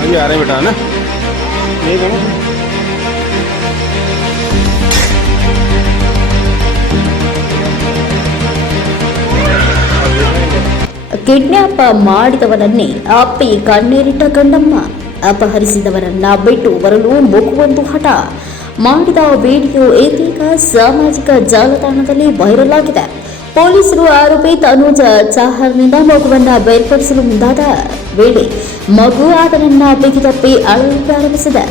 अभी आ रहे हैं बेटा, है ना? ಕಿಡ್ನಾಪ್ ಮಾಡಿದವರನ್ನೇ ಅಪ್ಪಿ ಕಣ್ಣೀರಿಟ್ಟ ಗಂಡಮ್ಮ. ಅಪಹರಿಸಿದವರನ್ನ ಬಿಟ್ಟು ಬರಲು ಮಗುವೊಂದು ಹಠ ಮಾಡಿದ ವಿಡಿಯೋ ಇದೀಗ ಸಾಮಾಜಿಕ ಜಾಲತಾಣದಲ್ಲಿ ವೈರಲ್ ಆಗಿದೆ. ಪೊಲೀಸರು ಆರೋಪಿ ತನುಜ್ ಚಾಹರ್ನಿಂದ ಮಗುವನ್ನ ಬೇರ್ಪಡಿಸಲು ಮುಂದಾದ ವೇಳೆ ಮಗು ಅದನ್ನ ಬಿಗಿದಪ್ಪಿ ಅಳಲು ಪ್ರಾರಂಭಿಸಿದೆ.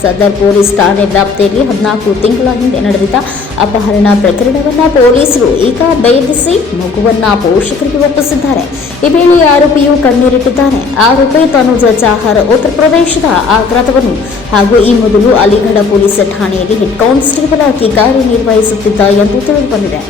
ಸದರ್ ಪೊಲೀಸ್ ಠಾಣೆ ವ್ಯಾಪ್ತಿಯಲ್ಲಿ 14 ತಿಂಗಳ ಹಿಂದೆ ನಡೆದಿದ್ದ ಅಪಹರಣ ಪ್ರಕರಣವನ್ನ ಪೊಲೀಸರು ಈಗ ಭೇದಿಸಿ ಮಗುವನ್ನ ಪೋಷಕರಿಗೆ ಒಪ್ಪಿಸಿದ್ದಾರೆ. ಈ ವೇಳೆ ಆರೋಪಿಯು ಕಣ್ಣೀರಿಟ್ಟಿದ್ದಾನೆ. ಆರೋಪಿ ತನುಜ್ ಚಾಹರ್ ಉತ್ತರ ಪ್ರದೇಶದ ಆಗ್ರಾದವನು ಹಾಗೂ ಈ ಮೊದಲು ಅಲಿಗಢ ಪೊಲೀಸ್ ಠಾಣೆಯಲ್ಲಿ ಹೆಡ್ ಕಾನ್ಸ್ಟೇಬಲ್ ಆಗಿ ಕಾರ್ಯನಿರ್ವಹಿಸುತ್ತಿದ್ದ ಎಂದು ತಿಳಿದುಬಂದಿದೆ.